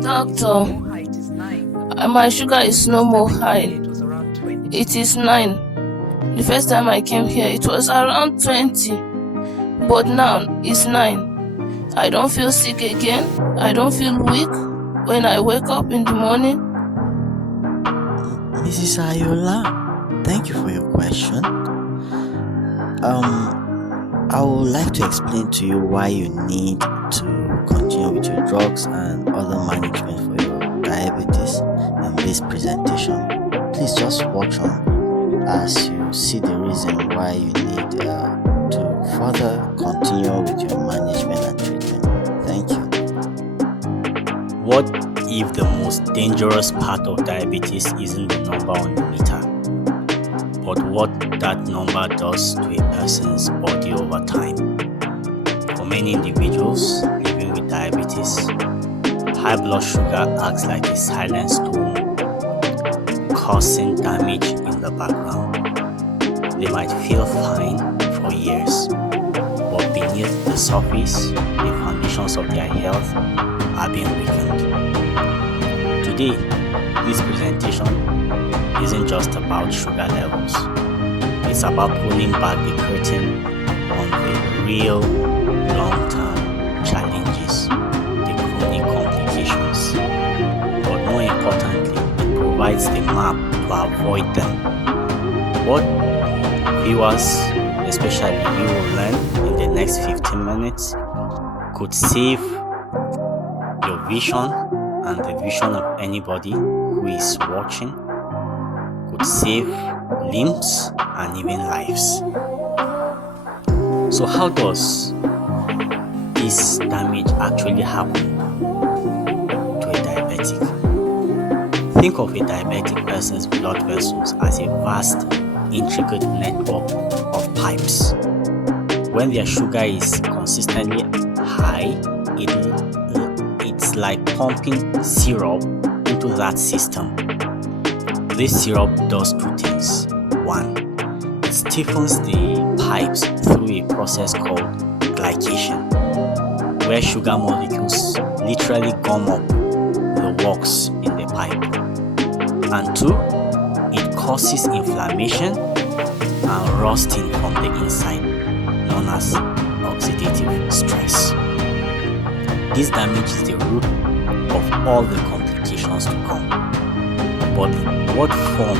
Doctor, my sugar is no more high. It is 9. The first time I came here, it was around 20. But now, it's 9. I don't feel sick again. I don't feel weak when I wake up in the morning. Mrs. Ayola, thank you for your question. I would like to explain to you why you need to continue with your drugs and other management for your diabetes in this presentation. Please just watch on as you see the reason why you need to further continue with your management and treatment. Thank you. What if the most dangerous part of diabetes isn't the number on the meter, but what that number does to a person's body over time? For many individuals living with diabetes, high blood sugar acts like a silent storm, causing damage in the background. They might feel fine for years, but beneath the surface, the foundations of their health are being weakened. Today, this presentation isn't just about sugar levels. It's about pulling back the curtain on the real long-term challenges, the chronic complications. But more importantly, it provides the map to avoid them. What viewers, especially you, will learn in the next 15 minutes could save your vision and the vision of anybody who is watching, could save limbs and even lives. So how does this damage actually happen to a diabetic? Think of a diabetic person's blood vessels as a vast, intricate network of pipes. When their sugar is consistently high, it's like pumping syrup into that system. This syrup does two things. One, it stiffens the pipes through a process called glycation, where sugar molecules literally gum up the works in the pipe. And two, it causes inflammation and rusting from the inside, known as oxidative stress. This damage is the root of all the complications to come. But what form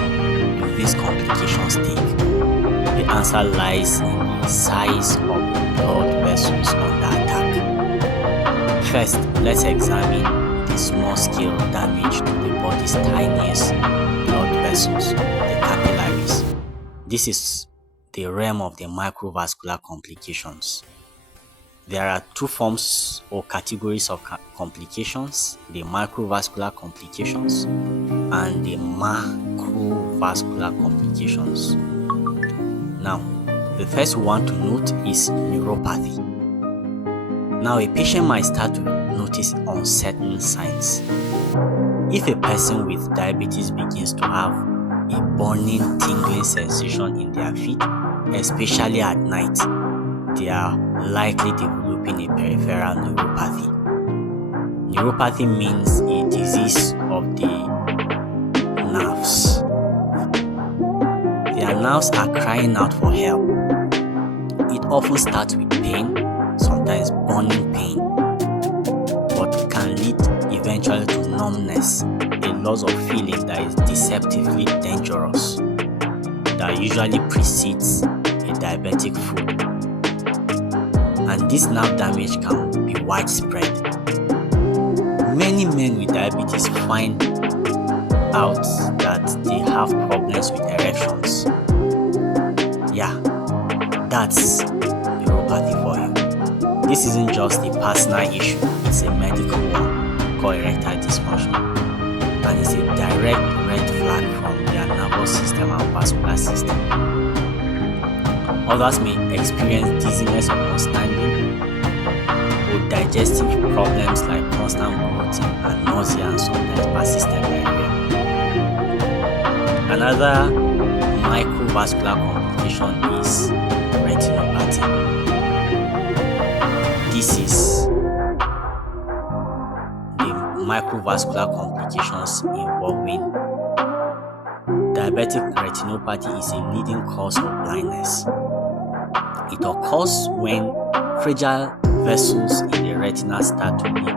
do these complications take? The answer lies in the size of the blood vessels under attack. First, let's examine the small-scale damage to the body's tiniest blood vessels, the capillaries. This is the realm of the microvascular complications. There are two forms or categories of complications: the microvascular complications and the macrovascular complications. Now, the first one to note is neuropathy. Now, a patient might start to notice uncertain signs. If a person with diabetes begins to have a burning, tingling sensation in their feet, especially at night, they are likely developing a peripheral neuropathy. Neuropathy means a disease of the nerves. Their nerves are crying out for help. It often starts with pain, sometimes burning pain, but can lead eventually to numbness, a loss of feeling that is deceptively dangerous, that usually precedes a diabetic food. And this nerve damage can be widespread. Many men with diabetes find out that they have problems with erections. Yeah, that's neuropathy for you. This isn't just a personal issue, it's a medical one called erectile dysfunction. And it's a direct red flag from their nervous system and vascular system. Others may experience dizziness upon standing, or digestive problems like constant bloating and nausea and sometimes persistent diarrhea. Another microvascular complication is retinopathy. This is the microvascular complications involving diabetic retinopathy is a leading cause of blindness. It occurs when fragile vessels in the retina start to leak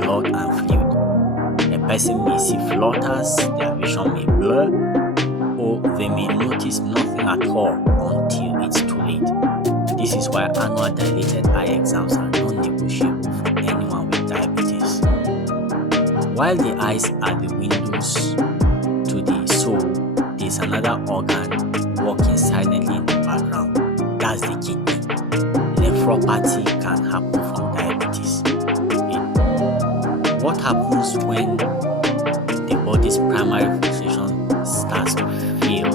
blood and fluid. A person may see flutters, their vision may blur, or they may notice nothing at all until it's too late. This is why annual dilated eye exams are non-negotiable for anyone with diabetes. While the eyes are the windows to the soul, there's another organ working silently in the background. That's the kidney. Nephropathy can happen from diabetes. What happens when the body's primary filtration starts to fail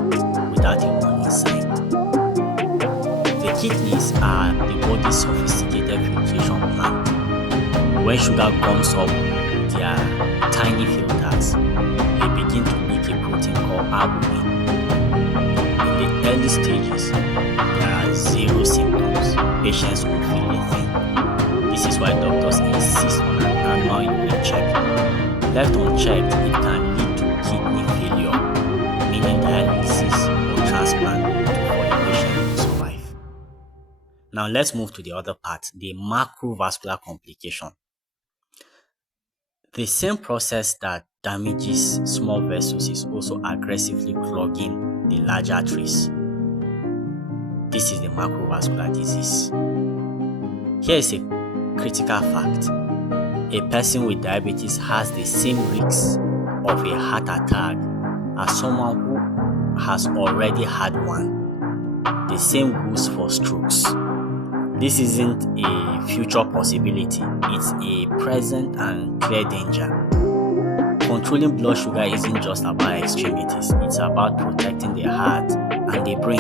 without a warning sign? The kidneys are the body's sophisticated filtration plant. When sugar comes up their tiny filters, they begin to make a protein called albumin. In the early stages, there are zero symptoms. Patients won't feel a thing. This is why doctors insist on an annual urine check. Left unchecked, it can lead to kidney failure, meaning dialysis or transplant for the patient to survive. Now let's move to the other part, the macrovascular complication. The same process that damages small vessels is also aggressively clogging the large arteries. This is the macrovascular disease. Here is a critical fact. A person with diabetes has the same risk of a heart attack as someone who has already had one. The same goes for strokes. This isn't a future possibility, it's a present and clear danger. Controlling blood sugar isn't just about extremities, it's about protecting the heart and the brain.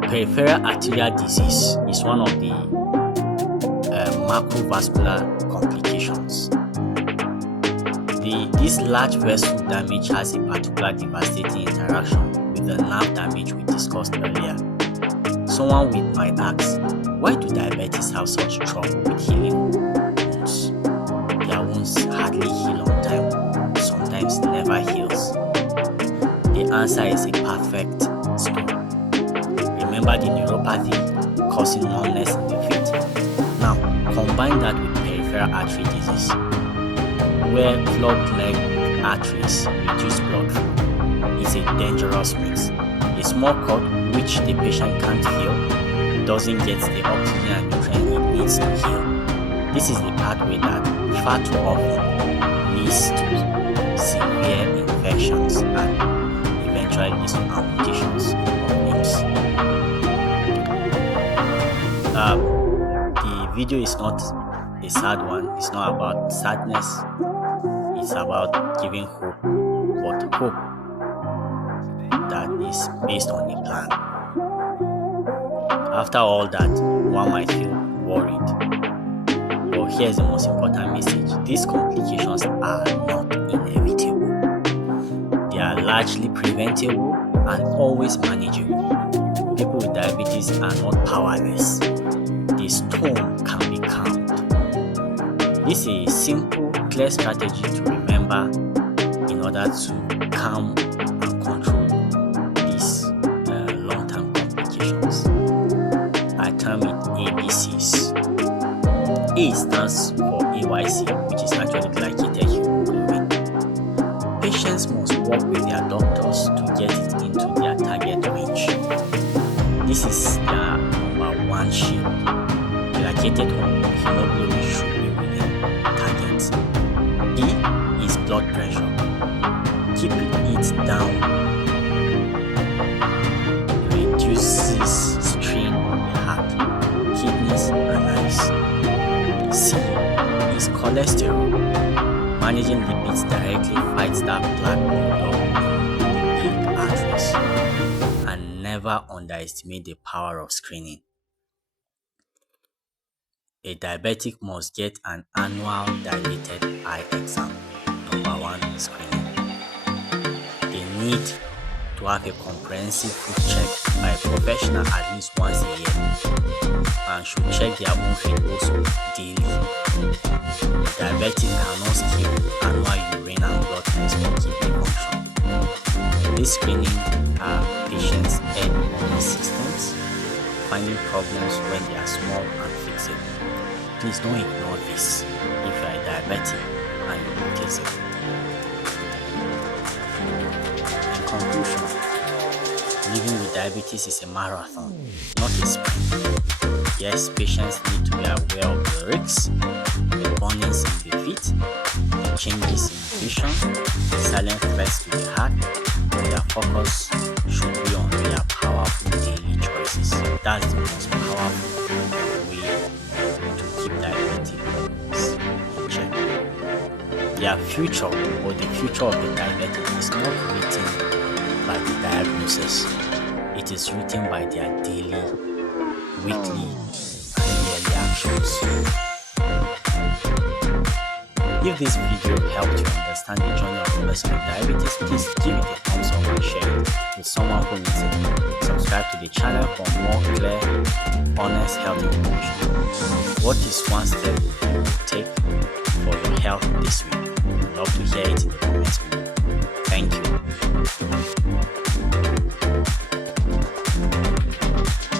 Peripheral arterial disease is one of the macrovascular complications. This large vessel damage has a particular devastating interaction with the nerve damage we discussed earlier. Someone might ask, why do diabetics have such trouble with healing wounds? Their wounds hardly heal on time, sometimes never heals. The answer is a perfect storm. Remember the neuropathy causing numbness in the feet? Now, combine that with peripheral artery disease, where clogged leg arteries reduce blood flow. It's a dangerous mix. A small cord, which the patient can't feel, doesn't get the oxygen and nutrient it needs to heal. This is the pathway that far too often leads to severe infections and eventually leads to amputations of limbs. The video is not a sad one. It's not about sadness. It's about giving hope, but hope that is based on a plan. After all that, one might feel worried. But here's the most important message. These complications are not inevitable. They are largely preventable and always manageable. People with diabetes are not powerless. The storm can be calmed. This is a simple, clear strategy to remember in order to calm and control these long-term complications. I term it ABCs. A stands for AYC, which is actually glycated hemoglobin. Patients must work with their doctors to get it into their target range. This is their number one shield. Glycated hemoglobin should be within target. B is blood pressure. Keep it down. Reduces strain on the heart, kidneys, and eyes. C is cholesterol. Managing lipids directly fights that black buildup in the big arteries. And never underestimate the power of screening. A diabetic must get an annual dilated eye exam. Number one, screening. They need to have a comprehensive food check by a professional at least once a year and should check their own feed also daily. Diabetic cannot skip annual urine and blood tests for kidney function. This screening are patients' early warning systems, finding problems when they are small and fixable. Please don't ignore this if you are a diabetic and you notice it. In conclusion, living with diabetes is a marathon, not a sprint. Yes, patients need to be aware of the risks, the warnings in the feet, the changes in vision, silent threats to the heart. Their focus should be on their powerful daily choices. That's the most powerful way to keep diabetes in check. Their future or the future of the diabetic is not written by the diagnosis. It is written by their daily, weekly, and yearly actions. If this video helped you understand the journey of a person with diabetes, please give it a thumbs up and share it with someone who needs it. Subscribe to the channel for more clear, honest health information. What is one step you will take for your health this week? I'd love to hear it in the comments below.